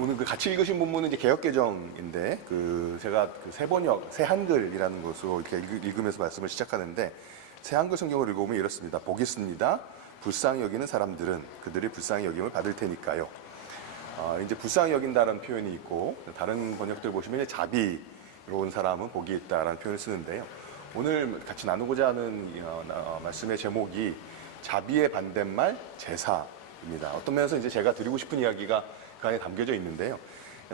오늘 그 같이 읽으신 본문은 이제 개역개정인데, 제가 새번역, 새한글이라는 것으로 이렇게 읽으면서 말씀을 시작하는데, 새한글 성경을 읽어보면 이렇습니다. 복이 있습니다. 불쌍히 여기는 사람들은 그들이 불쌍히 여김을 받을 테니까요. 이제 불쌍히 여긴다는 표현이 있고, 다른 번역들 보시면 이제 자비로운 사람은 복이 있다라는 표현을 쓰는데요. 오늘 같이 나누고자 하는 말씀의 제목이 자비의 반대말 제사입니다. 어떤 면에서 이제 제가 드리고 싶은 이야기가 그 안에 담겨져 있는데요.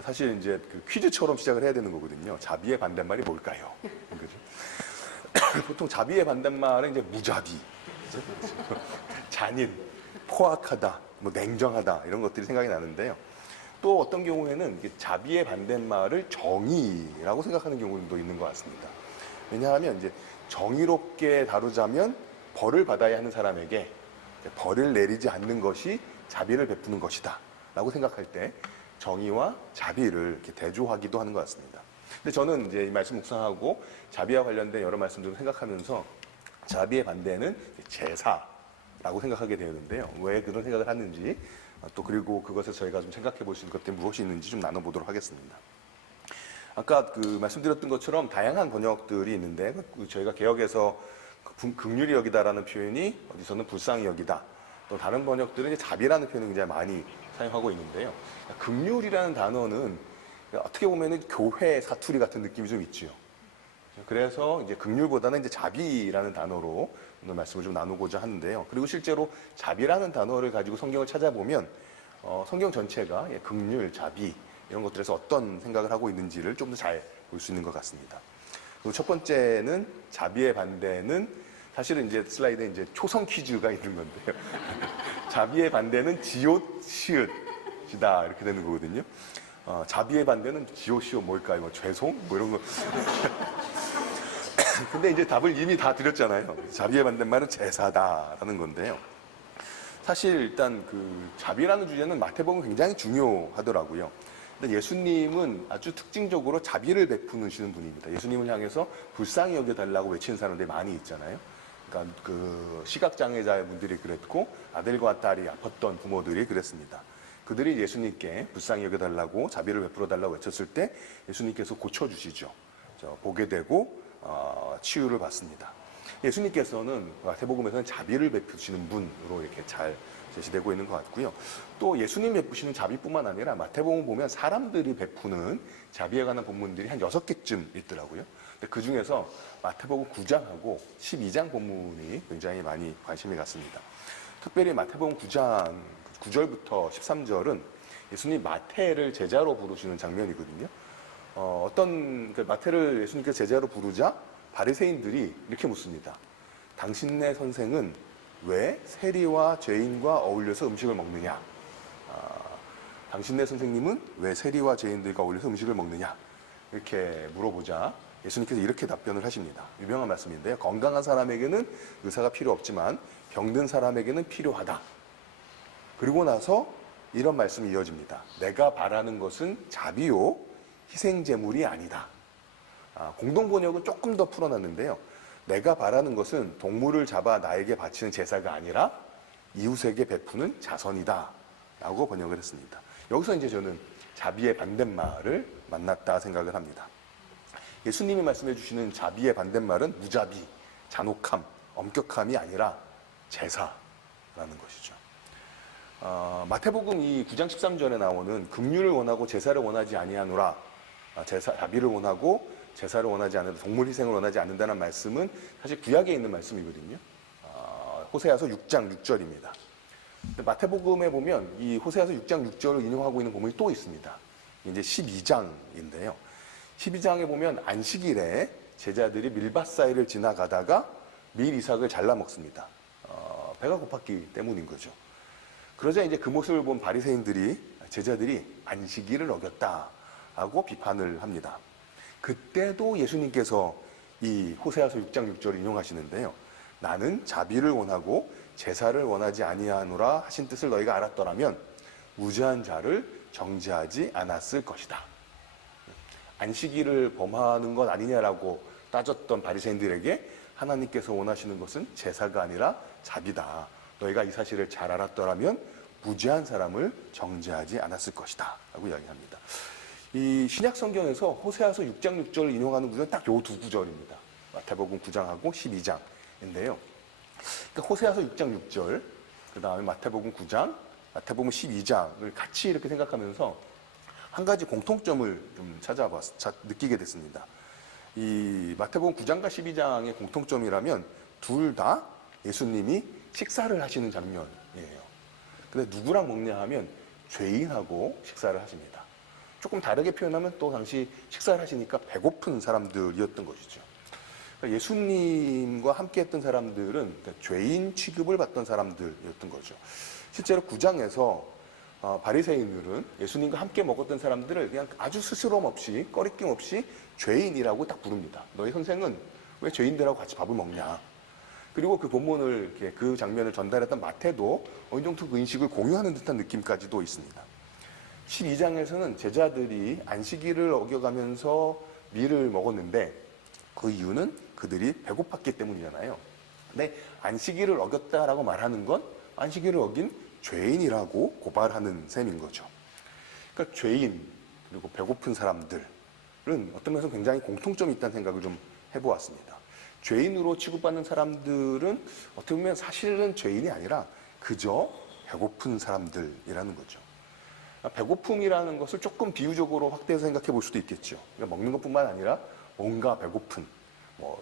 사실 이제 그 퀴즈처럼 시작을 해야 되는 거거든요. 자비의 반대말이 뭘까요? 그죠? 보통 자비의 반대말은 이제 무자비, 잔인, 포악하다, 뭐 냉정하다 이런 것들이 생각이 나는데요. 또 어떤 경우에는 자비의 반대말을 정의라고 생각하는 경우도 있는 것 같습니다. 왜냐하면 이제 정의롭게 다루자면 벌을 받아야 하는 사람에게 벌을 내리지 않는 것이 자비를 베푸는 것이다 라고 생각할 때 정의와 자비를 이렇게 대조하기도 하는 것 같습니다. 근데 저는 이제 이 말씀 묵상하고 자비와 관련된 여러 말씀들을 생각하면서 자비의 반대는 제사라고 생각하게 되었는데요. 왜 그런 생각을 하는지 또 그리고 그것에 저희가 좀 생각해 볼 수 있는 것들이 무엇이 있는지 좀 나눠보도록 하겠습니다. 아까 말씀드렸던 것처럼 다양한 번역들이 있는데 저희가 개역에서 긍휼히 여기다라는 표현이 어디서는 불쌍히 여기다, 또 다른 번역들은 이제 자비라는 표현을 굉장히 많이 사용하고 있는데요. 긍휼이라는 단어는 어떻게 보면은 교회 사투리 같은 느낌이 좀 있죠. 그래서 이제 긍휼보다는 이제 자비라는 단어로 오늘 말씀을 좀 나누고자 하는데요. 그리고 실제로 자비라는 단어를 가지고 성경을 찾아보면 성경 전체가 긍휼, 자비 이런 것들에서 어떤 생각을 하고 있는지를 좀 더 잘 볼 수 있는 것 같습니다. 그리고 첫 번째는 자비의 반대는 사실은 이제 슬라이드에 이제 초성 퀴즈가 있는 건데요. 자비의 반대는 지읒, 시읒이다 이렇게 되는 거거든요. 자비의 반대는 지읒, 시읒 뭘까요? 뭐 죄송? 뭐 이런 거. 근데 이제 답을 이미 다 드렸잖아요. 자비의 반대말은 제사다라는 건데요. 사실 일단 자비라는 주제는 마태복음 굉장히 중요하더라고요. 근데 예수님은 아주 특징적으로 자비를 베푸시는 분입니다. 예수님을 향해서 불쌍히 여겨달라고 외치는 사람들이 많이 있잖아요. 그러니까 시각장애자분들이 그랬고 아들과 딸이 아팠던 부모들이 그랬습니다. 그들이 예수님께 불쌍히 여겨달라고 자비를 베풀어달라고 외쳤을 때 예수님께서 고쳐주시죠. 보게 되고 치유를 받습니다. 예수님께서는 마태복음에서는 자비를 베푸시는 분으로 이렇게 잘 제시되고 있는 것 같고요. 또 예수님 베푸시는 자비뿐만 아니라 마태복음 보면 사람들이 베푸는 자비에 관한 본문들이 한 6개쯤 있더라고요. 근데 그 중에서 마태복음 9장하고 12장 본문이 굉장히 많이 관심이 갔습니다. 특별히 마태복음 9장 9절부터 13절은 예수님 마태를 제자로 부르시는 장면이거든요. 마태를 예수님께서 제자로 부르자 바리새인들이 이렇게 묻습니다. 당신네 선생은 왜 세리와 죄인과 어울려서 음식을 먹느냐? 당신네 선생님은 왜 세리와 죄인들과 어울려서 음식을 먹느냐? 이렇게 물어보자 예수님께서 이렇게 답변을 하십니다. 유명한 말씀인데요. 건강한 사람에게는 의사가 필요 없지만 병든 사람에게는 필요하다. 그리고 나서 이런 말씀이 이어집니다. 내가 바라는 것은 자비요 희생제물이 아니다. 공동번역은 조금 더 풀어놨는데요. 내가 바라는 것은 동물을 잡아 나에게 바치는 제사가 아니라 이웃에게 베푸는 자선이다 라고 번역을 했습니다. 여기서 이제 저는 자비의 반대말을 만났다 생각을 합니다. 예수님이 말씀해 주시는 자비의 반대말은 무자비, 잔혹함, 엄격함이 아니라 제사라는 것이죠. 마태복음 이 9장 13절에 나오는 긍휼을 원하고 제사를 원하지 아니하노라, 자비를 원하고 제사를 원하지 않는다, 동물 희생을 원하지 않는다는 말씀은 사실 구약에 있는 말씀이거든요. 호세아서 6장 6절입니다. 마태복음에 보면 이 호세아서 6장 6절을 인용하고 있는 본문이 또 있습니다. 이제 12장인데요. 12장에 보면 안식일에 제자들이 밀밭 사이를 지나가다가 밀 이삭을 잘라 먹습니다. 배가 고팠기 때문인 거죠. 그러자 이제 그 모습을 본 제자들이 안식일을 어겼다라고 비판을 합니다. 그때도 예수님께서 이 호세아서 6장 6절을 인용하시는데요. 나는 자비를 원하고 제사를 원하지 아니하노라 하신 뜻을 너희가 알았더라면 무죄한 자를 정죄하지 않았을 것이다. 안식일을 범하는 것 아니냐라고 따졌던 바리새인들에게 하나님께서 원하시는 것은 제사가 아니라 자비다. 너희가 이 사실을 잘 알았더라면 무죄한 사람을 정죄하지 않았을 것이다 라고 이야기합니다. 이 신약 성경에서 호세아서 6장 6절을 인용하는 구절은 딱 요 두 구절입니다. 마태복음 9장하고 12장인데요. 그러니까 호세아서 6장 6절, 그 다음에 마태복음 9장, 마태복음 12장을 같이 이렇게 생각하면서 한 가지 공통점을 좀 느끼게 됐습니다. 이 마태복음 9장과 12장의 공통점이라면 둘 다 예수님이 식사를 하시는 장면이에요. 근데 누구랑 먹냐 하면 죄인하고 식사를 하십니다. 조금 다르게 표현하면 또 당시 식사를 하시니까 배고픈 사람들이었던 것이죠. 그러니까 예수님과 함께 했던 사람들은 그러니까 죄인 취급을 받던 사람들이었던 거죠. 실제로 9장에서 바리새인들은 예수님과 함께 먹었던 사람들을 그냥 아주 스스럼 없이 꺼리낌 없이 죄인이라고 딱 부릅니다. 너희 선생은 왜 죄인들하고 같이 밥을 먹냐. 그리고 그 본문을 이렇게 그 장면을 전달했던 마태도 어느 정도 그 인식을 공유하는 듯한 느낌까지도 있습니다. 12장에서는 제자들이 안식일을 어겨가면서 밀을 먹었는데 그 이유는 그들이 배고팠기 때문이잖아요. 근데 안식일을 어겼다라고 말하는 건 안식일을 어긴 죄인이라고 고발하는 셈인 거죠. 그러니까 죄인 그리고 배고픈 사람들은 어떤 면에서 굉장히 공통점이 있다는 생각을 좀 해보았습니다. 죄인으로 취급받는 사람들은 어떻게 보면 사실은 죄인이 아니라 그저 배고픈 사람들이라는 거죠. 배고픔이라는 것을 조금 비유적으로 확대해서 생각해 볼 수도 있겠죠. 그러니까 먹는 것뿐만 아니라 뭔가 배고픈,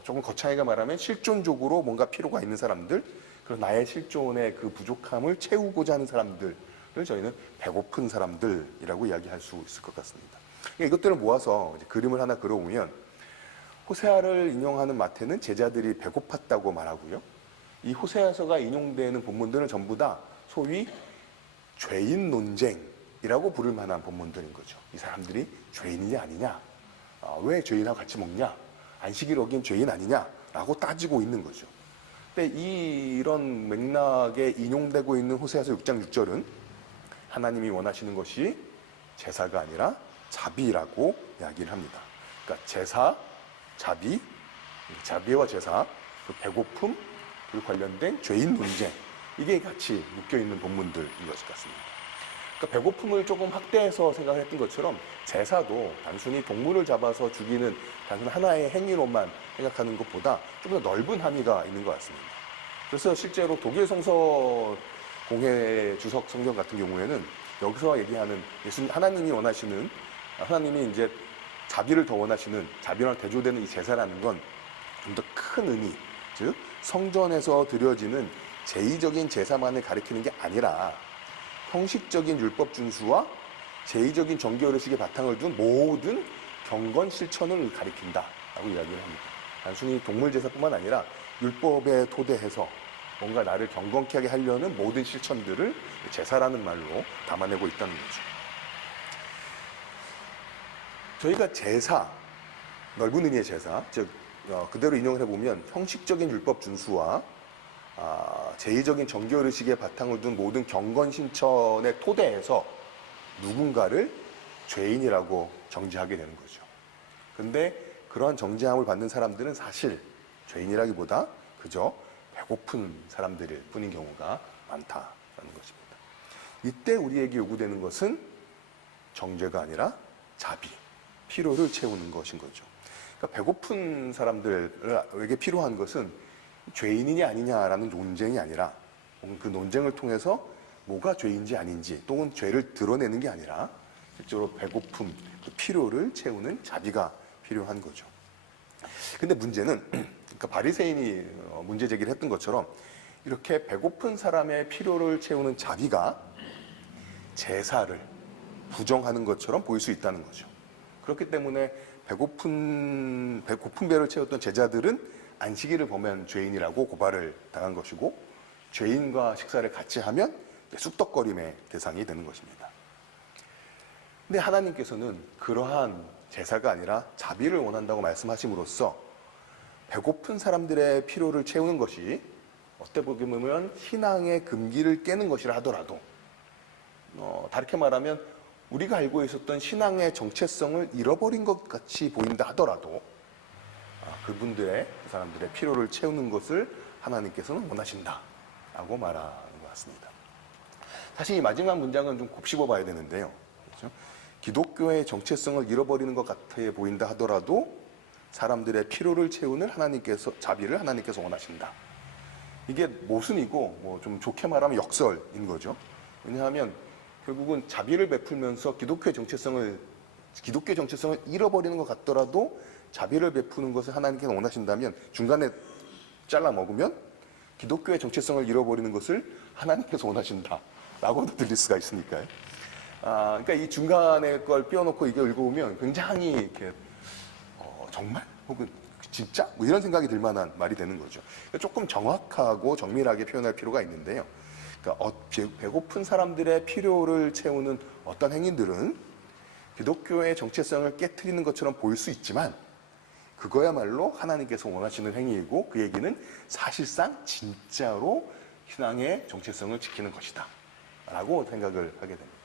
조금 거창하게 말하면 실존적으로 뭔가 필요가 있는 사람들, 그리고 나의 실존의 그 부족함을 채우고자 하는 사람들을 저희는 배고픈 사람들이라고 이야기할 수 있을 것 같습니다. 그러니까 이것들을 모아서 이제 그림을 하나 그려보면 호세아를 인용하는 마태는 제자들이 배고팠다고 말하고요. 이 호세아서가 인용되는 본문들은 전부 다 소위 죄인 논쟁이라고 부를 만한 본문들인 거죠. 이 사람들이 죄인이냐 아니냐, 왜 죄인하고 같이 먹냐, 안식일 어긴 죄인 아니냐라고 따지고 있는 거죠. 근데 이런 맥락에 인용되고 있는 호세아서 6장 6절은 하나님이 원하시는 것이 제사가 아니라 자비라고 이야기를 합니다. 그러니까 제사, 자비, 자비와 제사, 그 배고픔, 그리고 관련된 죄인 논쟁, 이게 같이 묶여있는 본문들인 것 같습니다. 그러니까 배고픔을 조금 확대해서 생각을 했던 것처럼 제사도 단순히 동물을 잡아서 죽이는 단순 하나의 행위로만 생각하는 것보다 좀 더 넓은 함의가 있는 것 같습니다. 그래서 실제로 독일 성서 공회 주석 성경 같은 경우에는 여기서 얘기하는 하나님이 원하시는, 하나님이 이제 자비를 더 원하시는, 자비랑 대조되는 이 제사라는 건 좀 더 큰 의미, 즉 성전에서 드려지는 제의적인 제사만을 가리키는 게 아니라 형식적인 율법 준수와 제의적인 정교 의식의 바탕을 둔 모든 경건 실천을 가리킨다라고 이야기를 합니다. 단순히 동물 제사뿐만 아니라 율법에 토대해서 뭔가 나를 경건케 하게 하려는 모든 실천들을 제사라는 말로 담아내고 있다는 거죠. 저희가 제사, 넓은 의미의 제사, 즉 그대로 인용을 해보면 형식적인 율법 준수와 제의적인 정교 의식의 바탕을 둔 모든 경건 신천의 토대에서 누군가를 죄인이라고 정죄하게 되는 거죠. 근데 그러한 정죄함을 받는 사람들은 사실 죄인이라기보다 그저 배고픈 사람들일 뿐인 경우가 많다라는 것입니다. 이때 우리에게 요구되는 것은 정죄가 아니라 자비, 필요를 채우는 것인 거죠. 그러니까 배고픈 사람들에게 필요한 것은 죄인이냐 아니냐라는 논쟁이 아니라 그 논쟁을 통해서 뭐가 죄인지 아닌지 또는 죄를 드러내는 게 아니라 실제로 배고픔, 그 필요를 채우는 자비가 필요한 거죠. 근데 문제는 그러니까 바리새인이 문제 제기를 했던 것처럼 이렇게 배고픈 사람의 필요를 채우는 자비가 제사를 부정하는 것처럼 보일 수 있다는 거죠. 그렇기 때문에 고픈 배를 채웠던 제자들은 안식일을 범한 죄인이라고 고발을 당한 것이고 죄인과 식사를 같이 하면 쑥덕거림의 대상이 되는 것입니다. 근데 하나님께서는 그러한 제사가 아니라 자비를 원한다고 말씀하심으로써 배고픈 사람들의 필요를 채우는 것이 어떻게 보면 신앙의 금기를 깨는 것이라 하더라도 다르게 말하면 우리가 알고 있었던 신앙의 정체성을 잃어버린 것 같이 보인다 하더라도 그 사람들의 필요를 채우는 것을 하나님께서는 원하신다라고 말하는 것 같습니다. 사실 이 마지막 문장은 좀 곱씹어 봐야 되는데요. 그렇죠? 기독교의 정체성을 잃어버리는 것 같아 보인다 하더라도 사람들의 필요를 채우는 자비를 하나님께서 원하신다. 이게 모순이고 뭐 좀 좋게 말하면 역설인 거죠. 왜냐하면 결국은 자비를 베풀면서 기독교의 정체성을 잃어버리는 것 같더라도 자비를 베푸는 것을 하나님께서 원하신다면 중간에 잘라 먹으면 기독교의 정체성을 잃어버리는 것을 하나님께서 원하신다라고도 들릴 수가 있으니까요. 그러니까 이 중간에 걸 띄워놓고 이게 읽어보면 굉장히 이렇게 정말 혹은 진짜 뭐 이런 생각이 들 만한 말이 되는 거죠. 그러니까 조금 정확하고 정밀하게 표현할 필요가 있는데요. 그러니까 배고픈 사람들의 필요를 채우는 어떤 행위들은 기독교의 정체성을 깨트리는 것처럼 보일 수 있지만 그거야말로 하나님께서 원하시는 행위이고 그 얘기는 사실상 진짜로 신앙의 정체성을 지키는 것이다 라고 생각을 하게 됩니다.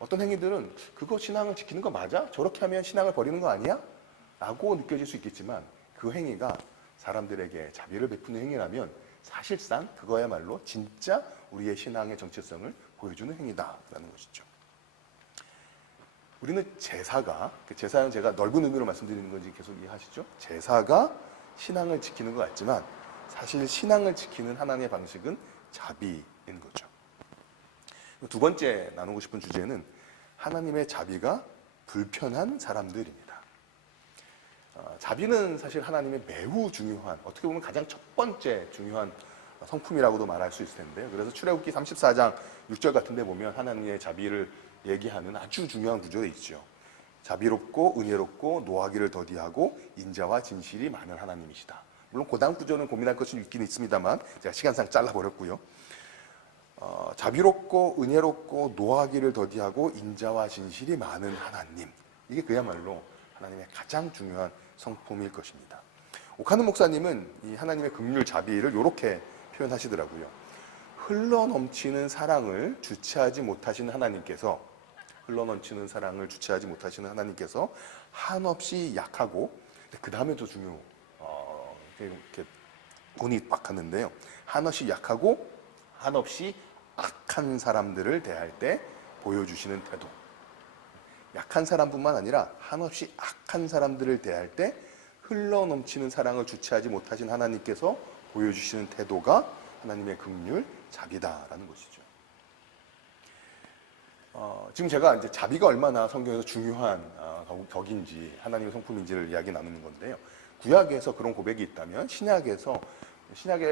어떤 행위들은 그거 신앙을 지키는 거 맞아? 저렇게 하면 신앙을 버리는 거 아니야? 라고 느껴질 수 있겠지만 그 행위가 사람들에게 자비를 베푸는 행위라면 사실상 그거야말로 진짜 우리의 신앙의 정체성을 보여주는 행위다라는 것이죠. 우리는 제사는 제가 넓은 의미로 말씀드리는 건지 계속 이해하시죠? 제사가 신앙을 지키는 것 같지만 사실 신앙을 지키는 하나님의 방식은 자비인 거죠. 두 번째 나누고 싶은 주제는 하나님의 자비가 불편한 사람들입니다. 자비는 사실 하나님의 매우 중요한, 어떻게 보면 가장 첫 번째 중요한 성품이라고도 말할 수 있을 텐데요. 그래서 출애굽기 34장 6절 같은 데 보면 하나님의 자비를 얘기하는 아주 중요한 구절이 있죠. 자비롭고 은혜롭고 노하기를 더디하고 인자와 진실이 많은 하나님이시다. 물론 그 다음 구절은 고민할 것이 있긴 있습니다만 제가 시간상 잘라버렸고요. 자비롭고 은혜롭고 노하기를 더디하고 인자와 진실이 많은 하나님. 이게 그야말로 하나님의 가장 중요한 성품일 것입니다. 오카는 목사님은 이 하나님의 긍휼 자비를 이렇게 표현하시더라고요. 흘러넘치는 사랑을 주체하지 못하시는 하나님께서 한없이 약하고, 그 다음에 더 이렇게 운이 빡 하는데요. 한없이 약하고 한없이 악한 사람들을 대할 때 보여주시는 태도. 약한 사람뿐만 아니라 한없이 악한 사람들을 대할 때 흘러넘치는 사랑을 주체하지 못하신 하나님께서 보여주시는 태도가 하나님의 긍휼, 자비다라는 것이죠. 지금 제가 이제 자비가 얼마나 성경에서 중요한 덕인지 하나님의 성품인지를 이야기 나누는 건데요. 구약에서 그런 고백이 있다면 신약의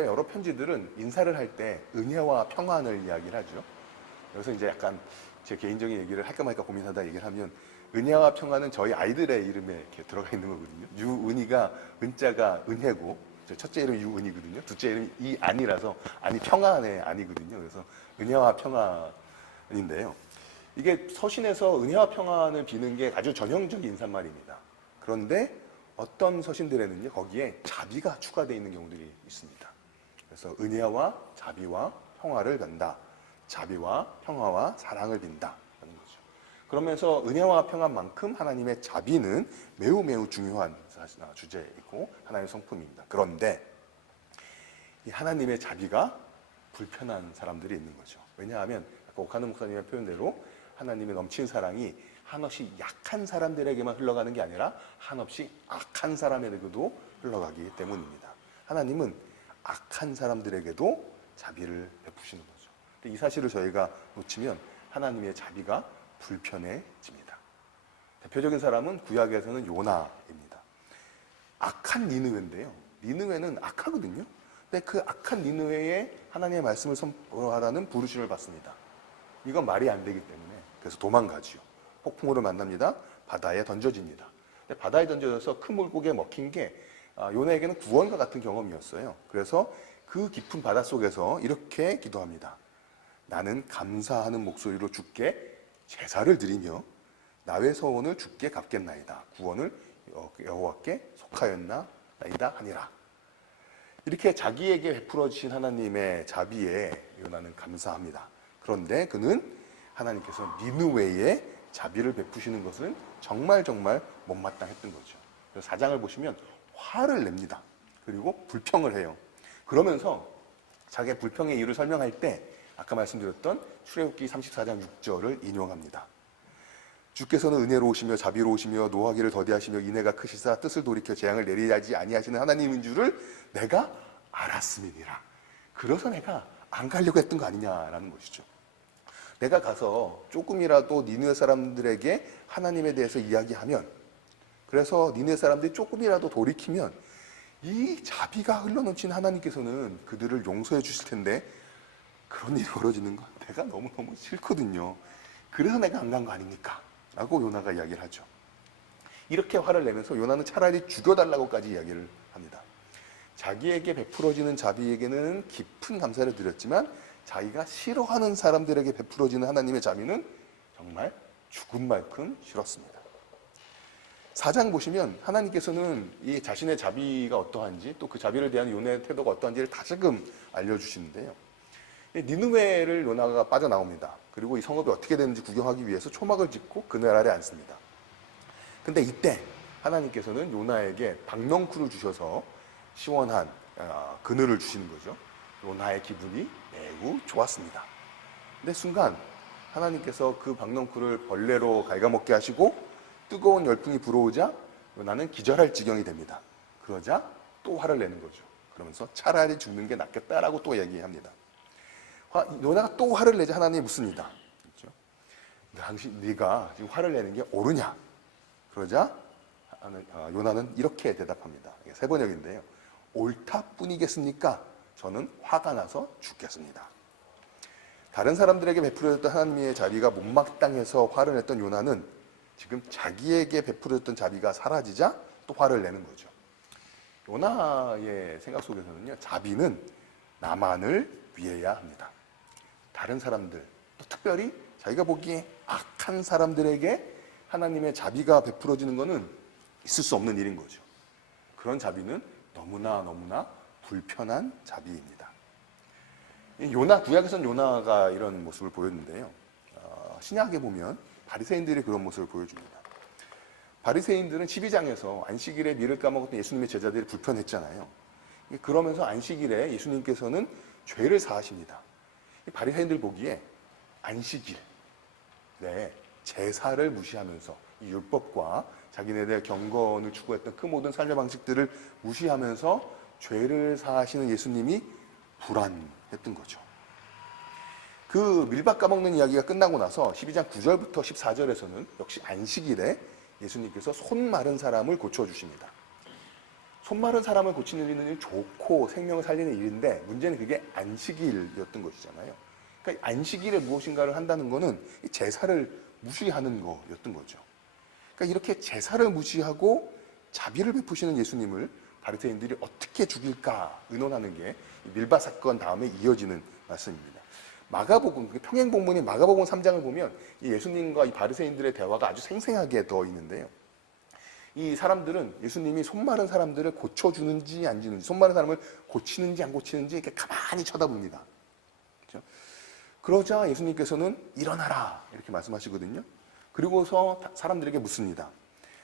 여러 편지들은 인사를 할 때 은혜와 평안을 이야기를 하죠. 여기서 이제 약간 제 개인적인 얘기를 할까 말까 고민하다 얘기를 하면 은혜와 평안은 저희 아이들의 이름에 이렇게 들어가 있는 거거든요. 유은이가 은자가 은혜고 첫째 이름이 유은이거든요. 둘째 이름이 이안이라서 안이 평안의 안이거든요. 그래서 은혜와 평안인데요. 이게 서신에서 은혜와 평안을 비는 게 아주 전형적인 인사말입니다. 그런데 어떤 서신들에는요, 거기에 자비가 추가되어 있는 경우들이 있습니다. 그래서 은혜와 자비와 평화를 빈다. 자비와 평화와 사랑을 빈다. 하는 거죠. 그러면서 은혜와 평안만큼 하나님의 자비는 매우 매우 중요한 주제이고 하나님의 성품입니다. 그런데 이 하나님의 자비가 불편한 사람들이 있는 거죠. 왜냐하면 아까 오카는 목사님의 표현대로 하나님의 넘치는 사랑이 한없이 약한 사람들에게만 흘러가는 게 아니라 한없이 악한 사람에게도 흘러가기 때문입니다. 하나님은 악한 사람들에게도 자비를 베푸시는 거죠. 근데 이 사실을 저희가 놓치면 하나님의 자비가 불편해집니다. 대표적인 사람은 구약에서는 요나입니다. 악한 니느웨인데요. 니느웨는 악하거든요. 근데 그 악한 니느웨에 하나님의 말씀을 선포하라는 부르심을 받습니다. 이건 말이 안 되기 때문에 그래서 도망가지요. 폭풍우를 만납니다. 바다에 던져집니다. 근데 바다에 던져져서 큰 물고기에 먹힌 게 요나에게는 구원과 같은 경험이었어요. 그래서 그 깊은 바다 속에서 이렇게 기도합니다. 나는 감사하는 목소리로 주께 제사를 드리며 나의 서원을 주께 갚겠나이다. 구원을 여호와께 속하였나이다 하니라. 이렇게 자기에게 베풀어 주신 하나님의 자비에 요나는 감사합니다. 그런데 그는 하나님께서 니느웨에 자비를 베푸시는 것은 정말 못마땅했던 거죠. 그래서 4장을 보시면 화를 냅니다. 그리고 불평을 해요. 그러면서 자기의 불평의 이유를 설명할 때 아까 말씀드렸던 출애굽기 34장 6절을 인용합니다. 주께서는 은혜로우시며 자비로우시며 노하기를 더디하시며 인애가 크시사 뜻을 돌이켜 재앙을 내리지 아니하시는 하나님인 줄을 내가 알았음이니라. 그래서 내가 안 가려고 했던 거 아니냐라는 것이죠. 내가 가서 조금이라도 니느웨 사람들에게 하나님에 대해서 이야기하면, 그래서 니느웨 사람들이 조금이라도 돌이키면 이 자비가 흘러넘친 하나님께서는 그들을 용서해 주실 텐데 그런 일이 벌어지는 건 내가 너무너무 싫거든요. 그래서 내가 안 간 거 아닙니까? 라고 요나가 이야기를 하죠. 이렇게 화를 내면서 요나는 차라리 죽여달라고까지 이야기를 합니다. 자기에게 베풀어지는 자비에게는 깊은 감사를 드렸지만 자기가 싫어하는 사람들에게 베풀어지는 하나님의 자비는 정말 죽은 만큼 싫었습니다. 4장 보시면 하나님께서는 이 자신의 자비가 어떠한지, 또 그 자비를 대한 요나의 태도가 어떠한지를 다시금 알려주시는데요. 니느웨를 요나가 빠져나옵니다. 그리고 이 성읍이 어떻게 되는지 구경하기 위해서 초막을 짓고 그늘 아래 앉습니다. 근데 이때 하나님께서는 요나에게 박넝쿨을 주셔서 시원한 그늘을 주시는 거죠. 요나의 기분이 매우 좋았습니다. 근데 순간 하나님께서 그 박넝쿨을 벌레로 갉아먹게 하시고 뜨거운 열풍이 불어오자 요나는 기절할 지경이 됩니다. 그러자 또 화를 내는 거죠. 그러면서 차라리 죽는 게 낫겠다라고 또 얘기합니다. 요나가 또 화를 내자 하나님이 묻습니다. 그렇죠? 네가 지금 화를 내는 게 옳으냐? 그러자 요나는 이렇게 대답합니다. 이게 세 번역인데요. 옳다뿐이겠습니까? 저는 화가 나서 죽겠습니다. 다른 사람들에게 베풀어졌던 하나님의 자비가 못마땅해서 화를 냈던 요나는 지금 자기에게 베풀어졌던 자비가 사라지자 또 화를 내는 거죠. 요나의 생각 속에서는요, 자비는 나만을 위해야 합니다. 다른 사람들, 또 특별히 자기가 보기에 악한 사람들에게 하나님의 자비가 베풀어지는 것은 있을 수 없는 일인 거죠. 그런 자비는 너무나 불편한 자비입니다. 요나, 구약에서는 요나가 이런 모습을 보였는데요. 신약에 보면 바리새인들이 그런 모습을 보여줍니다. 바리새인들은 12장에서 안식일에 밀을 까먹었던 예수님의 제자들이 불편했잖아요. 그러면서 안식일에 예수님께서는 죄를 사하십니다. 바리새인들 보기에 안식일, 제사를 무시하면서 이 율법과 자기네들의 경건을 추구했던 그 모든 삶의 방식들을 무시하면서 죄를 사하시는 예수님이 불안했던 거죠. 그 밀밥 까먹는 이야기가 끝나고 나서 12장 9절부터 14절에서는 역시 안식일에 예수님께서 손 마른 사람을 고쳐주십니다. 손 마른 사람을 고치는 일은 좋고 생명을 살리는 일인데 문제는 그게 안식일이었던 것이잖아요. 그러니까 안식일에 무엇인가를 한다는 것은 제사를 무시하는 거였던 거죠. 그러니까 이렇게 제사를 무시하고 자비를 베푸시는 예수님을 바리새인들이 어떻게 죽일까 의논하는 게 밀밭 사건 다음에 이어지는 말씀입니다. 마가복음, 평행본문인 마가복음 3장을 보면 이 예수님과 이 바리새인들의 대화가 아주 생생하게 더 있는데요. 이 사람들은 예수님이 손 마른 사람들을 고쳐주는지 안 주는지, 손 마른 사람을 고치는지 안 고치는지 이렇게 가만히 쳐다봅니다. 그렇죠? 그러자 예수님께서는 일어나라 이렇게 말씀하시거든요. 그리고서 사람들에게 묻습니다.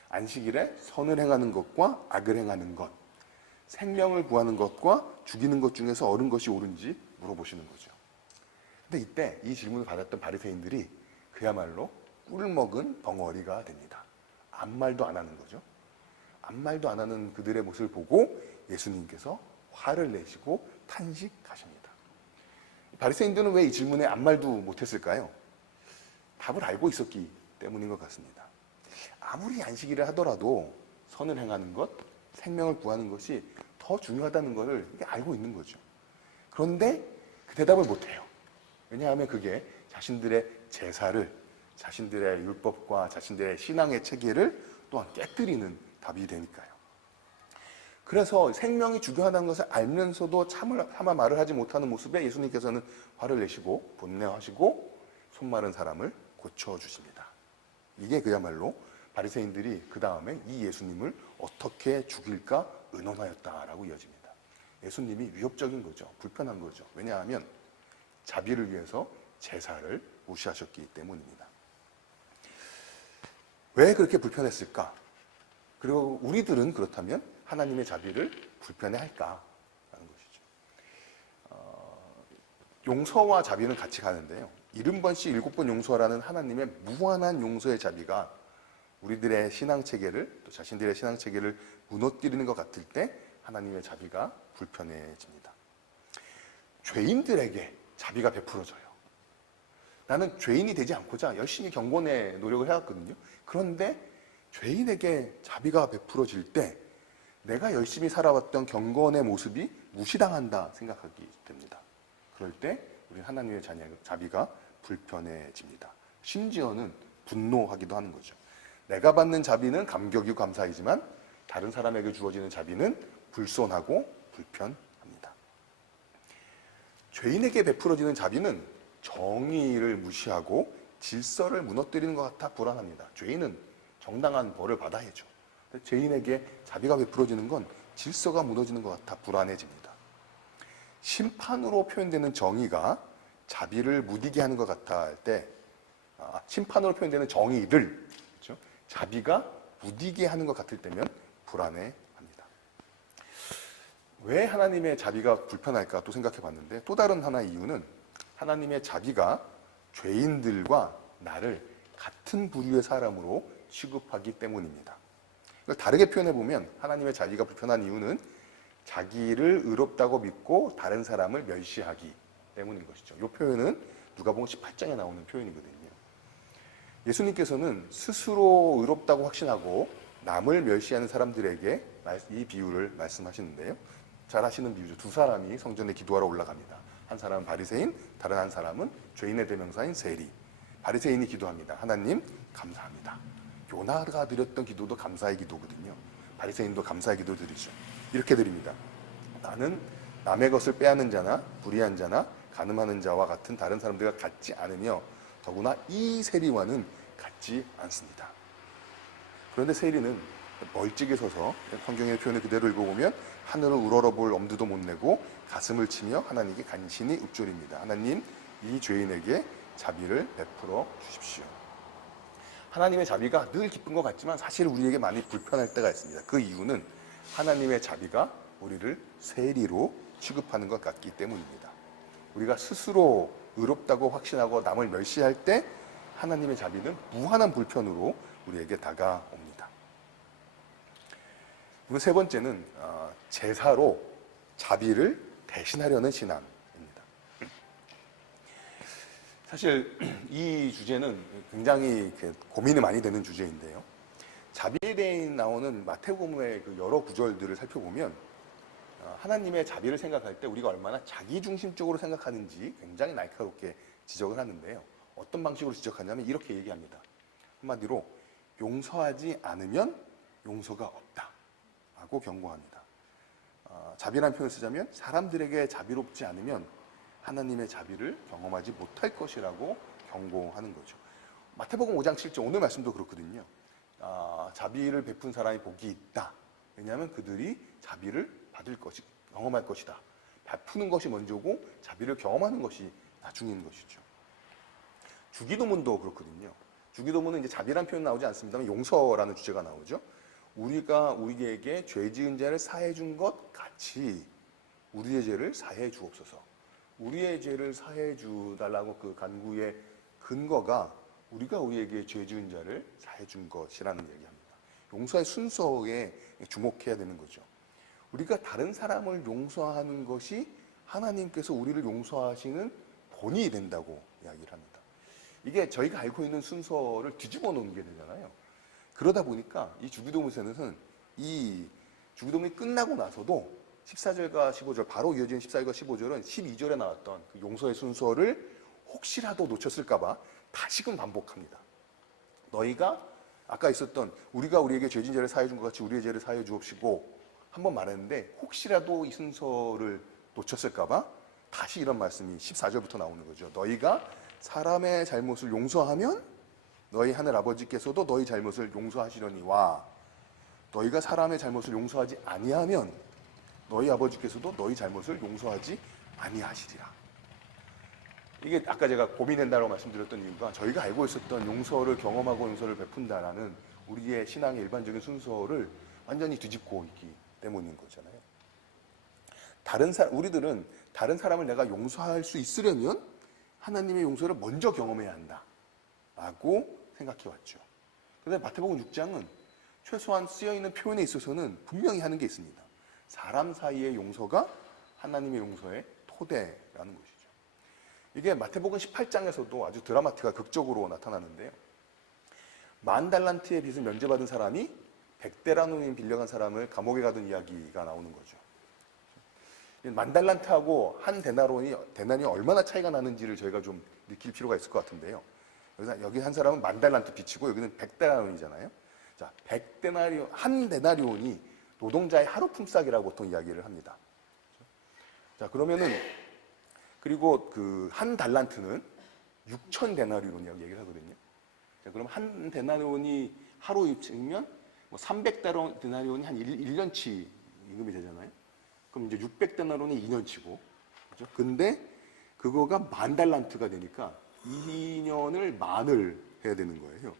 안식일에 선을 행하는 것과 악을 행하는 것, 생명을 구하는 것과 죽이는 것 중에서 옳은 것이 옳은지 물어보시는 거죠. 근데 이때 이 질문을 받았던 바리새인들이 그야말로 꿀먹은 벙어리가 됩니다. 아무 말도 안 하는 거죠. 아무 말도 안 하는 그들의 모습을 보고 예수님께서 화를 내시고 탄식하십니다. 바리새인들은 왜 이 질문에 아무 말도 못했을까요? 답을 알고 있었기 때문인 것 같습니다. 아무리 안식일을 하더라도 선을 행하는 것, 생명을 구하는 것이 더 중요하다는 것을 알고 있는 거죠. 그런데 그 대답을 못해요. 왜냐하면 그게 자신들의 제사를, 자신들의 율법과 자신들의 신앙의 체계를 또한 깨뜨리는 답이 되니까요. 그래서 생명이 중요하다는 것을 알면서도 차마 말을 하지 못하는 모습에 예수님께서는 화를 내시고 분노하시고 손 마른 사람을 고쳐주십니다. 이게 그야말로 바리새인들이 그 다음에 이 예수님을 어떻게 죽일까 의논하였다라고 이어집니다. 예수님이 위협적인 거죠. 불편한 거죠. 왜냐하면 자비를 위해서 제사를 무시하셨기 때문입니다. 왜 그렇게 불편했을까? 그리고 우리들은 그렇다면 하나님의 자비를 불편해할까라는 것이죠. 용서와 자비는 같이 가는데요. 70번씩 7번 용서라는 하나님의 무한한 용서의 자비가 우리들의 신앙체계를, 또 자신들의 신앙체계를 무너뜨리는 것 같을 때 하나님의 자비가 불편해집니다. 죄인들에게 자비가 베풀어져요. 나는 죄인이 되지 않고자 열심히 경건의 노력을 해왔거든요. 그런데 죄인에게 자비가 베풀어질 때 내가 열심히 살아왔던 경건의 모습이 무시당한다 생각하게 됩니다. 그럴 때 우리 하나님의 자비가 불편해집니다. 심지어는 분노하기도 하는 거죠. 내가 받는 자비는 감격이고 감사이지만 다른 사람에게 주어지는 자비는 불손하고 불편합니다. 죄인에게 베풀어지는 자비는 정의를 무시하고 질서를 무너뜨리는 것 같아 불안합니다. 죄인은 정당한 벌을 받아야죠. 죄인에게 자비가 베풀어지는 건 질서가 무너지는 것 같아 불안해집니다. 심판으로 표현되는 정의가 자비를 무디게 하는 것 같아 할 때, 심판으로 표현되는 정의를, 그렇죠? 자비가 무디게 하는 것 같을 때면 불안해합니다. 왜 하나님의 자비가 불편할까 또 생각해 봤는데, 또 다른 하나의 이유는 하나님의 자비가 죄인들과 나를 같은 부류의 사람으로 취급하기 때문입니다. 이걸 다르게 표현해 보면 하나님의 자비가 불편한 이유는 자기를 의롭다고 믿고 다른 사람을 멸시하기 때문인 것이죠. 이 표현은 누가복음 18장에 나오는 표현이거든요. 예수님께서는 스스로 의롭다고 확신하고 남을 멸시하는 사람들에게 이 비유를 말씀하시는데요. 잘 아시는 비유죠. 두 사람이 성전에 기도하러 올라갑니다. 한 사람은 바리새인, 다른 한 사람은 죄인의 대명사인 세리. 바리새인이 기도합니다. 하나님 감사합니다. 요나가 드렸던 기도도 감사의 기도거든요. 바리새인도 감사의 기도 드리죠. 이렇게 드립니다. 나는 남의 것을 빼앗는 자나 불의한 자나 간음하는 자와 같은 다른 사람들과 같지 않으며 더구나 이 세리와는 같지 않습니다. 그런데 세리는 멀찍이 서서 성경의 표현을 그대로 읽어보면 하늘을 우러러볼 엄두도 못 내고 가슴을 치며 하나님께 간신히 읊조립니다. 하나님, 이 죄인에게 자비를 베풀어 주십시오. 하나님의 자비가 늘 기쁜 것 같지만 사실 우리에게 많이 불편할 때가 있습니다. 그 이유는 하나님의 자비가 우리를 세리로 취급하는 것 같기 때문입니다. 우리가 스스로 의롭다고 확신하고 남을 멸시할 때 하나님의 자비는 무한한 불편으로 우리에게 다가옵니다. 그리고 세 번째는 제사로 자비를 대신하려는 신앙입니다. 사실 이 주제는 굉장히 고민이 많이 되는 주제인데요. 자비에 대해 나오는 마태복음의 그 여러 구절들을 살펴보면 하나님의 자비를 생각할 때 우리가 얼마나 자기중심적으로 생각하는지 굉장히 날카롭게 지적을 하는데요. 어떤 방식으로 지적하냐면 이렇게 얘기합니다. 한마디로 용서하지 않으면 용서가 없다 하고 경고합니다. 자비라는 표현을 쓰자면 사람들에게 자비롭지 않으면 하나님의 자비를 경험하지 못할 것이라고 경고하는 거죠. 마태복음 5장 7절 오늘 말씀도 그렇거든요. 자비를 베푼 사람이 복이 있다. 왜냐하면 그들이 자비를 받을 것이, 경험할 것이다. 베푸는 것이 먼저고 자비를 경험하는 것이 나중인 것이죠. 주기도문도 그렇거든요. 주기도문은 이제 자비라는 표현 나오지 않습니다만 용서라는 주제가 나오죠. 우리가 우리에게 죄 지은 자를 사해 준 것 같이 우리의 죄를 사해 주옵소서. 우리의 죄를 사해 주달라고 그 간구의 근거가 우리가 우리에게 죄 지은 자를 사해 준 것이라는 얘기합니다. 용서의 순서에 주목해야 되는 거죠. 우리가 다른 사람을 용서하는 것이 하나님께서 우리를 용서하시는 본이 된다고 이야기를 합니다. 이게 저희가 알고 있는 순서를 뒤집어 놓는 게 되잖아요. 그러다 보니까 이 주기도문에서는 이 주기도문이 끝나고 나서도 14절과 15절 바로 이어지는 14절과 15절은 12절에 나왔던 그 용서의 순서를 혹시라도 놓쳤을까 봐 다시금 반복합니다. 너희가 아까 있었던 우리가 우리에게 죄진 죄를 사해 준 것 같이 우리의 죄를 사해 주옵시고 한번 말했는데 혹시라도 이 순서를 놓쳤을까 봐 다시 이런 말씀이 14절부터 나오는 거죠. 너희가 사람의 잘못을 용서하면 너희 하늘 아버지께서도 너희 잘못을 용서하시려니와 너희가 사람의 잘못을 용서하지 아니하면 너희 아버지께서도 너희 잘못을 용서하지 아니하시리라. 이게 아까 제가 고민된다고 말씀드렸던 이유가 저희가 알고 있었던 용서를 경험하고 용서를 베푼다라는 우리의 신앙의 일반적인 순서를 완전히 뒤집고 있기 때문인 거잖아요. 우리들은 다른 사람을 내가 용서할 수 있으려면 하나님의 용서를 먼저 경험해야 한다라고 생각해 왔죠. 그런데 마태복음 6장은 최소한 쓰여있는 표현에 있어서는 분명히 하는 게 있습니다. 사람 사이의 용서가 하나님의 용서의 토대라는 것이죠. 이게 마태복음 18장에서도 아주 드라마티가 극적으로 나타나는데요. 10,000달란트의 빚을 면제받은 사람이 100데나리온 빌려간 사람을 감옥에 가둔 이야기가 나오는 거죠. 10,000달란트하고 한 데나리온이 얼마나 차이가 나는지를 저희가 좀 느낄 필요가 있을 것 같은데요. 여기 한 사람은 10,000달란트 빚이고 여기는 100데나리온이잖아요. 자, 100데나리온, 한 데나리온이 노동자의 하루 품삯이라고 보통 이야기를 합니다. 자, 그러면은 그리고 그 한 달란트는 6,000데나리온이라고 얘기를 하거든요. 자, 그럼 한 데나리온이 하루 입증이면 뭐 300데나리온이 한 1년치 임금이 되잖아요. 그럼 이제 600데나리온이 2년치고. 그죠? 근데 그거가 10,000달란트가 되니까 2년을 만을 해야 되는 거예요.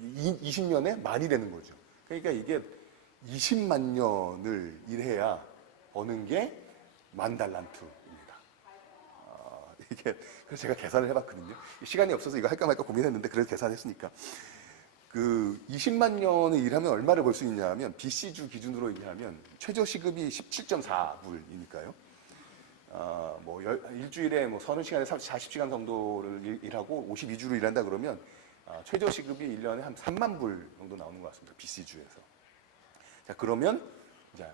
20년에 만이 되는 거죠. 그러니까 이게 20만 년을 일해야 버는 게 10,000달란트입니다. 이게 그래서 제가 계산을 해봤거든요. 시간이 없어서 이거 할까 말까 고민했는데 그래서 계산했으니까 그 20만 년을 일하면 얼마를 벌 수 있냐 하면 BC주 기준으로 얘기하면 최저 시급이 17.4불이니까요. 뭐 일주일에 뭐 30시간에 40시간 정도를 일하고 52주를 일한다 그러면 최저 시급이 1년에 한 3만 불 정도 나오는 것 같습니다. BC주에서. 자, 그러면 이제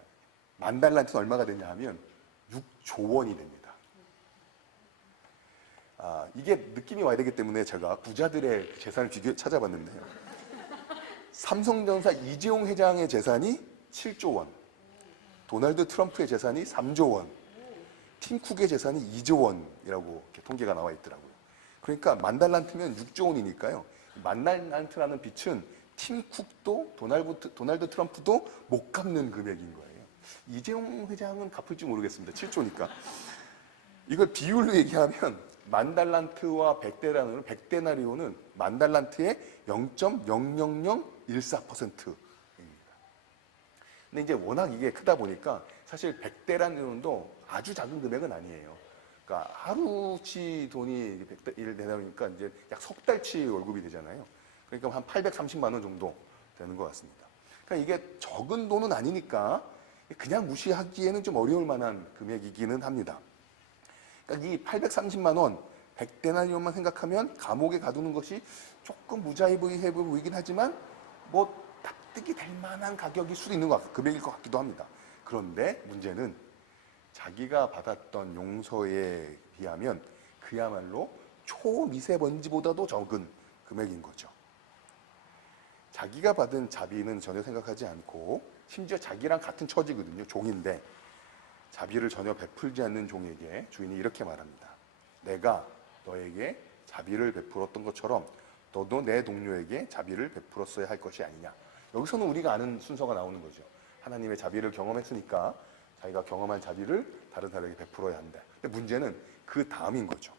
10,000달란트는 얼마가 되냐 하면 6조 원이 됩니다. 이게 느낌이 와야 되기 때문에 제가 부자들의 재산을 찾아봤는데요. 삼성전자 이재용 회장의 재산이 7조 원, 도널드 트럼프의 재산이 3조 원, 팀 쿡의 재산이 2조 원이라고 이렇게 통계가 나와 있더라고요. 그러니까 10,000달란트면 6조 원이니까요. 10,000달란트라는 빚은 팀 쿡도 도널드 트럼프도 못 갚는 금액인 거예요. 이재용 회장은 갚을지 모르겠습니다. 7조니까. 이걸 비율로 얘기하면 10,000달란트와 100데나리온은 10,000달란트의 0.00014%입니다. 근데 이제 워낙 이게 크다 보니까 사실 100데나리온도 아주 작은 금액은 아니에요. 그러니까 하루치 돈이 100데나리온이니까 이제 약 석 달치 월급이 되잖아요. 그러니까 한 830만 원 정도 되는 것 같습니다. 그러니까 이게 적은 돈은 아니니까 그냥 무시하기에는 좀 어려울 만한 금액이기는 합니다. 그러니까 이 830만 원, 100데나리온만 생각하면 감옥에 가두는 것이 조금 무자해 보이긴 하지만 뭐 납득이 될 만한 가격일 수도 있는 것 같고 금액일 것 같기도 합니다. 그런데 문제는 자기가 받았던 용서에 비하면 그야말로 초미세먼지보다도 적은 금액인 거죠. 자기가 받은 자비는 전혀 생각하지 않고 심지어 자기랑 같은 처지거든요. 종인데 자비를 전혀 베풀지 않는 종에게 주인이 이렇게 말합니다. 내가 너에게 자비를 베풀었던 것처럼 너도 내 동료에게 자비를 베풀었어야 할 것이 아니냐. 여기서는 우리가 아는 순서가 나오는 거죠. 하나님의 자비를 경험했으니까 자기가 경험한 자비를 다른 사람에게 베풀어야 한다. 근데 문제는 그 다음인 거죠.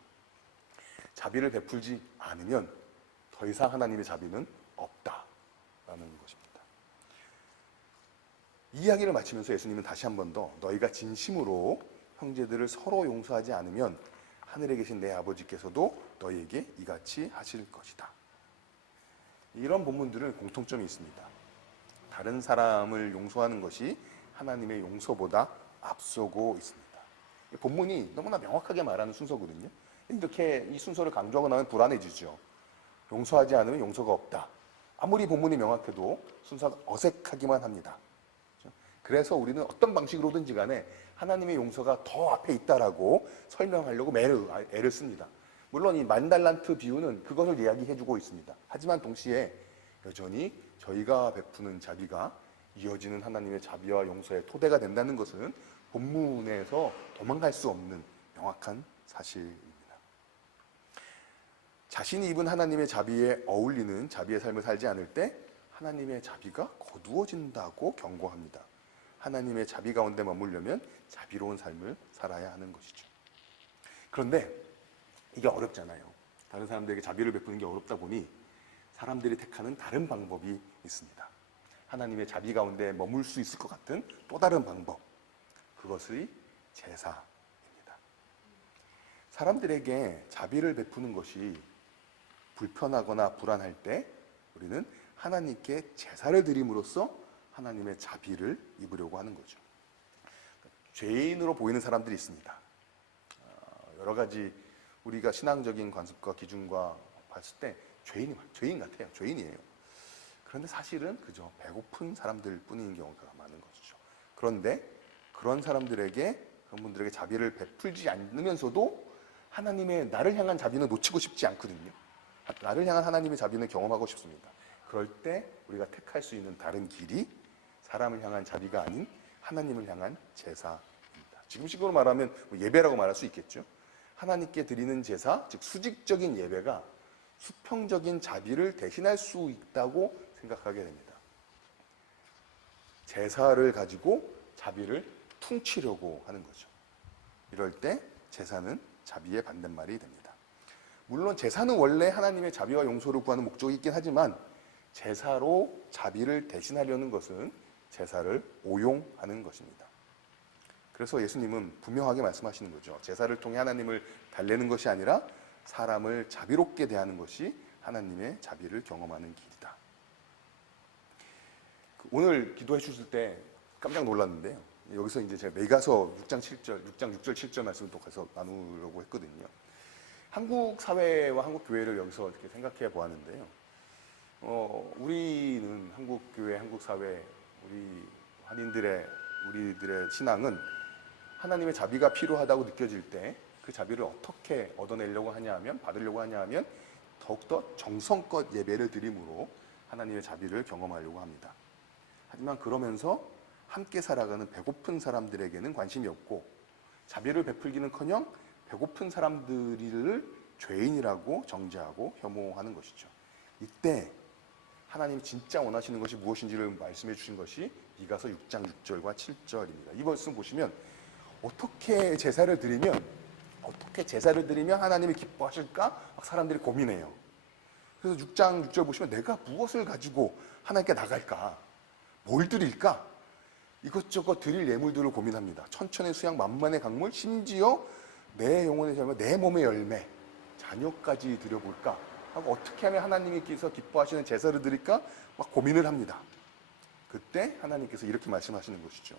자비를 베풀지 않으면 더 이상 하나님의 자비는 없다라는 것입니다. 이 이야기를 마치면서 예수님은 다시 한 번 더 너희가 진심으로 형제들을 서로 용서하지 않으면 하늘에 계신 내 아버지께서도 너희에게 이같이 하실 것이다. 이런 본문들은 공통점이 있습니다. 다른 사람을 용서하는 것이 하나님의 용서보다 앞서고 있습니다. 본문이 너무나 명확하게 말하는 순서거든요. 이렇게 이 순서를 강조하고 나면 불안해지죠. 용서하지 않으면 용서가 없다. 아무리 본문이 명확해도 순서가 어색하기만 합니다. 그래서 우리는 어떤 방식으로든지 간에 하나님의 용서가 더 앞에 있다라고 설명하려고 매우 애를 씁니다. 물론 이 10,000달란트 비유는 그것을 이야기해주고 있습니다. 하지만 동시에 여전히 저희가 베푸는 자비가 이어지는 하나님의 자비와 용서의 토대가 된다는 것은 본문에서 도망갈 수 없는 명확한 사실입니다. 자신이 입은 하나님의 자비에 어울리는 자비의 삶을 살지 않을 때 하나님의 자비가 거두어진다고 경고합니다. 하나님의 자비 가운데 머물려면 자비로운 삶을 살아야 하는 것이죠. 그런데 이게 어렵잖아요. 다른 사람들에게 자비를 베푸는 게 어렵다 보니 사람들이 택하는 다른 방법이 있습니다. 하나님의 자비 가운데 머물 수 있을 것 같은 또 다른 방법. 그것이 제사입니다. 사람들에게 자비를 베푸는 것이 불편하거나 불안할 때 우리는 하나님께 제사를 드림으로써 하나님의 자비를 입으려고 하는 거죠. 죄인으로 보이는 사람들이 있습니다. 여러 가지 우리가 신앙적인 관습과 기준과 봤을 때 죄인 같아요. 죄인이에요. 그런데 사실은 그저 배고픈 사람들 뿐인 경우가 많은 것이죠. 그런데 그런 사람들에게, 그런 분들에게 자비를 베풀지 않으면서도 하나님의 나를 향한 자비는 놓치고 싶지 않거든요. 나를 향한 하나님의 자비는 경험하고 싶습니다. 그럴 때 우리가 택할 수 있는 다른 길이 사람을 향한 자비가 아닌 하나님을 향한 제사입니다. 지금식으로 말하면 예배라고 말할 수 있겠죠. 하나님께 드리는 제사, 즉 수직적인 예배가 수평적인 자비를 대신할 수 있다고 생각하게 됩니다. 제사를 가지고 자비를 퉁치려고 하는 거죠. 이럴 때 제사는 자비의 반대말이 됩니다. 물론 제사는 원래 하나님의 자비와 용서를 구하는 목적이 있긴 하지만 제사로 자비를 대신하려는 것은 제사를 오용하는 것입니다. 그래서 예수님은 분명하게 말씀하시는 거죠. 제사를 통해 하나님을 달래는 것이 아니라 사람을 자비롭게 대하는 것이 하나님의 자비를 경험하는 길이다. 오늘 기도해 주실 때 깜짝 놀랐는데요. 여기서 이제 제가 메가서 6장 6절 7절 말씀을 또 가서 나누려고 했거든요. 한국 사회와 한국 교회를 여기서 이렇게 생각해 보았는데요. 우리는 한국 교회, 한국 사회, 우리들의 신앙은 하나님의 자비가 필요하다고 느껴질 때 그 자비를 어떻게 얻어내려고 하냐 하면, 받으려고 하냐 하면 더욱더 정성껏 예배를 드림으로 하나님의 자비를 경험하려고 합니다. 하지만 그러면서 함께 살아가는 배고픈 사람들에게는 관심이 없고 자비를 베풀기는커녕 배고픈 사람들을 죄인이라고 정죄하고 혐오하는 것이죠. 이때 하나님이 진짜 원하시는 것이 무엇인지를 말씀해 주신 것이 미가서 6장 6절과 7절입니다. 이 말씀 보시면 어떻게 제사를 드리면 하나님이 기뻐하실까? 막 사람들이 고민해요. 그래서 6장 6절 보시면 내가 무엇을 가지고 하나님께 나갈까? 뭘 드릴까? 이것저것 드릴 예물들을 고민합니다. 천천의 수양, 만만의 강물, 심지어 내 영혼의 열매, 내 몸의 열매, 자녀까지 드려볼까? 하고 어떻게 하면 하나님께서 기뻐하시는 제사를 드릴까? 막 고민을 합니다. 그때 하나님께서 이렇게 말씀하시는 것이죠.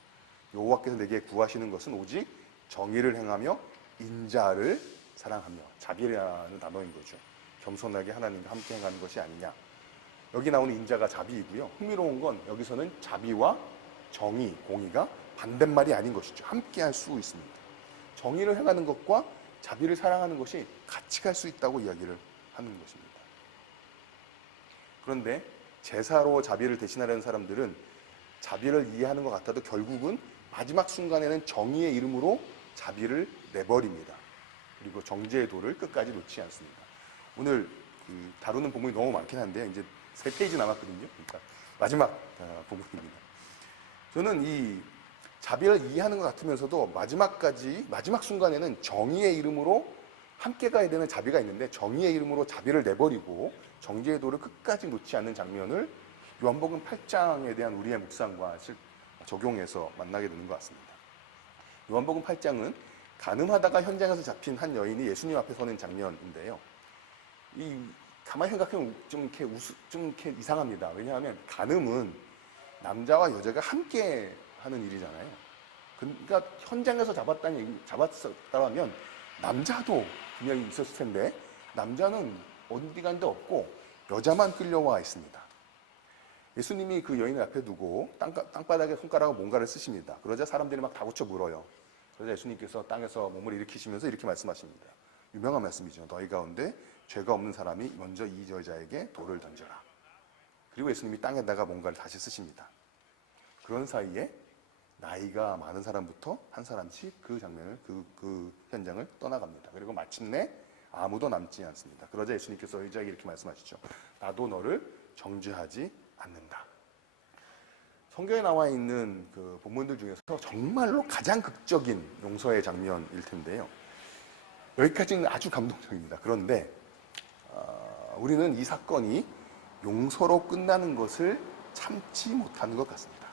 여호와께서 내게 구하시는 것은 오직 정의를 행하며 인자를 사랑하며, 자비라는 단어인 거죠. 겸손하게 하나님과 함께 행하는 것이 아니냐. 여기 나오는 인자가 자비이고요. 흥미로운 건 여기서는 자비와 정의, 공의가 반대말이 아닌 것이죠. 함께 할 수 있습니다. 정의를 행하는 것과 자비를 사랑하는 것이 같이 갈 수 있다고 이야기를 하는 것입니다. 그런데 제사로 자비를 대신하려는 사람들은 자비를 이해하는 것 같아도 결국은 마지막 순간에는 정의의 이름으로 자비를 내버립니다. 그리고 정죄의 도를 끝까지 놓지 않습니다. 오늘 다루는 본문이 너무 많긴 한데 이제 3페이지 남았거든요. 그러니까 마지막 본문입니다. 저는 이 자비를 이해하는 것 같으면서도 마지막 순간에는 정의의 이름으로 함께 가야 되는 자비가 있는데 정의의 이름으로 자비를 내버리고 정죄의 도를 끝까지 놓지 않는 장면을 요한복음 8장에 대한 우리의 묵상과 적용해서 만나게 되는 것 같습니다. 요한복음 8장은 간음하다가 현장에서 잡힌 한 여인이 예수님 앞에 서는 장면인데요. 가만히 생각하면 좀 이렇게 이상합니다. 왜냐하면 간음은 남자와 여자가 함께 하는 일이잖아요. 그러니까 현장에서 잡았다면 남자도 분명히 있었을 텐데 남자는 어디 간 데 없고 여자만 끌려와 있습니다. 예수님이 그 여인을 앞에 두고 땅바닥에 손가락으로 뭔가를 쓰십니다. 그러자 사람들이 막 다구쳐 물어요. 그러자 예수님께서 땅에서 몸을 일으키시면서 이렇게 말씀하십니다. 유명한 말씀이죠. 너희 가운데 죄가 없는 사람이 먼저 이 여자에게 돌을 던져라. 그리고 예수님이 땅에다가 뭔가를 다시 쓰십니다. 그런 사이에 나이가 많은 사람부터 한 사람씩 그 장면을, 그 현장을 떠나갑니다. 그리고 마침내 아무도 남지 않습니다. 그러자 예수님께서 여자에게 이렇게 말씀하시죠. 나도 너를 정죄하지 않는다. 성경에 나와 있는 그 본문들 중에서 정말로 가장 극적인 용서의 장면일 텐데요. 여기까지는 아주 감동적입니다. 그런데 우리는 이 사건이 용서로 끝나는 것을 참지 못하는 것 같습니다.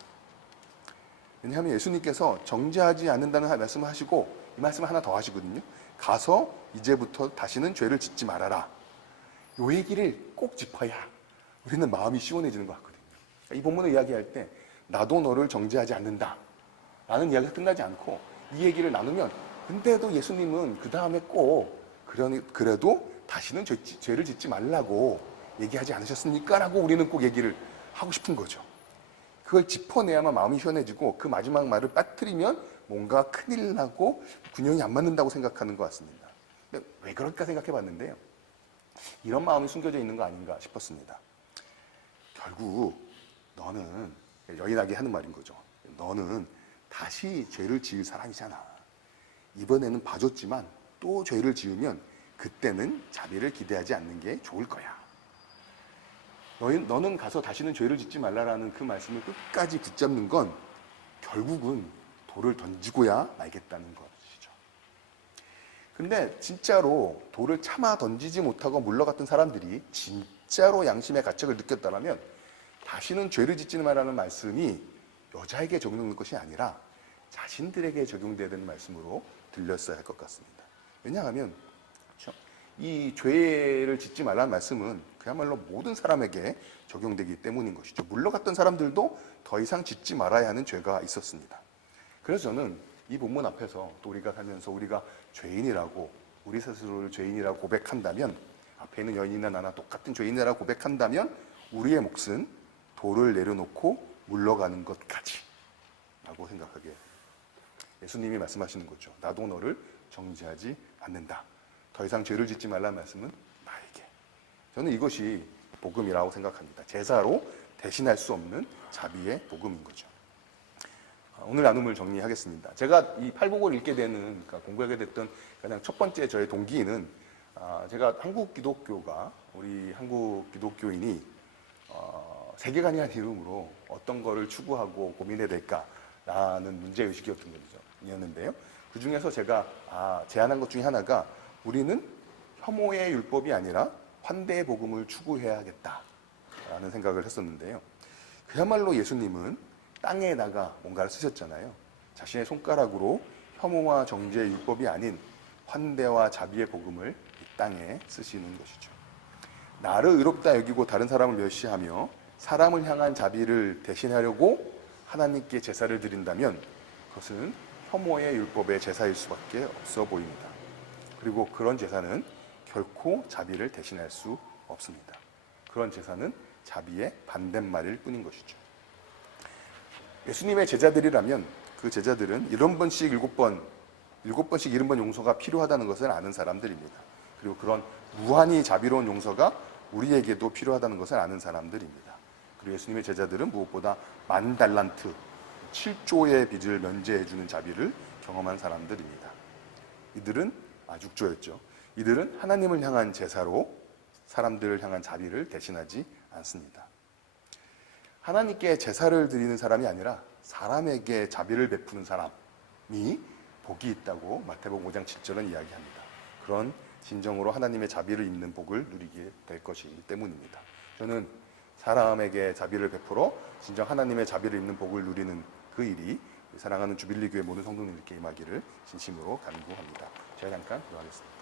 왜냐하면 예수님께서 정죄하지 않는다는 말씀을 하시고 이 말씀을 하나 더 하시거든요. 가서 이제부터 다시는 죄를 짓지 말아라. 요 얘기를 꼭 짚어야 우리는 마음이 시원해지는 것 같거든요. 이 본문을 이야기할 때 나도 너를 정죄하지 않는다 라는 이야기가 끝나지 않고 이 얘기를 나누면 근데도 예수님은 그 다음에 꼭 그래도 다시는 죄를 짓지 말라고 얘기하지 않으셨습니까? 라고 우리는 꼭 얘기를 하고 싶은 거죠. 그걸 짚어내야만 마음이 시원해지고 그 마지막 말을 빠뜨리면 뭔가 큰일 나고 균형이 안 맞는다고 생각하는 것 같습니다. 근데 왜 그럴까 생각해 봤는데요. 이런 마음이 숨겨져 있는 거 아닌가 싶었습니다. 결국 너는 여인에게 하는 말인 거죠. 너는 다시 죄를 지을 사람이잖아. 이번에는 봐줬지만 또 죄를 지으면 그때는 자비를 기대하지 않는 게 좋을 거야. 너는 가서 다시는 죄를 짓지 말라라는 그 말씀을 끝까지 붙잡는 건 결국은 돌을 던지고야 말겠다는 것이죠. 근데 진짜로 돌을 차마 던지지 못하고 물러갔던 사람들이 진짜로 양심의 가책을 느꼈다면 다시는 죄를 짓지 말라는 말씀이 여자에게 적용될 것이 아니라 자신들에게 적용돼야 되는 말씀으로 들렸어야 할 것 같습니다. 왜냐하면 이 죄를 짓지 말라는 말씀은 그야말로 모든 사람에게 적용되기 때문인 것이죠. 물러갔던 사람들도 더 이상 짓지 말아야 하는 죄가 있었습니다. 그래서 저는 이 본문 앞에서 또 우리가 살면서 우리가 죄인이라고 우리 스스로를 죄인이라고 고백한다면 앞에 있는 여인이나 나나 똑같은 죄인이라고 고백한다면 우리의 몫은 돌을 내려놓고 물러가는 것까지 라고 생각하게 예수님이 말씀하시는 거죠. 나도 너를 정죄하지 않는다. 더 이상 죄를 짓지 말라는 말씀은 나에게. 저는 이것이 복음이라고 생각합니다. 제사로 대신할 수 없는 자비의 복음인 거죠. 오늘 나눔을 정리하겠습니다. 제가 이 팔복을 읽게 되는, 그러니까 공부하게 됐던 가장 첫 번째 저의 동기는 제가 한국 기독교가 우리 한국 기독교인이 세계관이라는 이름으로 어떤 거를 추구하고 고민해야 될까라는 문제의식이었는데요. 그 중에서 제가 제안한 것 중에 하나가 우리는 혐오의 율법이 아니라 환대의 복음을 추구해야겠다라는 생각을 했었는데요. 그야말로 예수님은 땅에다가 뭔가를 쓰셨잖아요. 자신의 손가락으로 혐오와 정죄의 율법이 아닌 환대와 자비의 복음을 이 땅에 쓰시는 것이죠. 나를 의롭다 여기고 다른 사람을 멸시하며 사람을 향한 자비를 대신하려고 하나님께 제사를 드린다면 그것은 혐오의 율법의 제사일 수밖에 없어 보입니다. 그리고 그런 제사는 결코 자비를 대신할 수 없습니다. 그런 제사는 자비의 반대말일 뿐인 것이죠. 예수님의 제자들이라면 그 제자들은 7번씩 7번씩 70번 용서가 필요하다는 것을 아는 사람들입니다. 그리고 그런 무한히 자비로운 용서가 우리에게도 필요하다는 것을 아는 사람들입니다. 그리고 예수님의 제자들은 무엇보다 10,000달란트, 7조의 빚을 면제해주는 자비를 경험한 사람들입니다. 이들은 6조였죠. 이들은 하나님을 향한 제사로 사람들을 향한 자비를 대신하지 않습니다. 하나님께 제사를 드리는 사람이 아니라 사람에게 자비를 베푸는 사람이 복이 있다고 마태복음 5장 7절은 이야기합니다. 그런 진정으로 하나님의 자비를 입는 복을 누리게 될 것이기 때문입니다. 저는 사람에게 자비를 베풀어 진정 하나님의 자비를 입는 복을 누리는 그 일이 사랑하는 주빌리 교회 모든 성도님들께 임하기를 진심으로 간구합니다. 제가 잠깐 기도하겠습니다.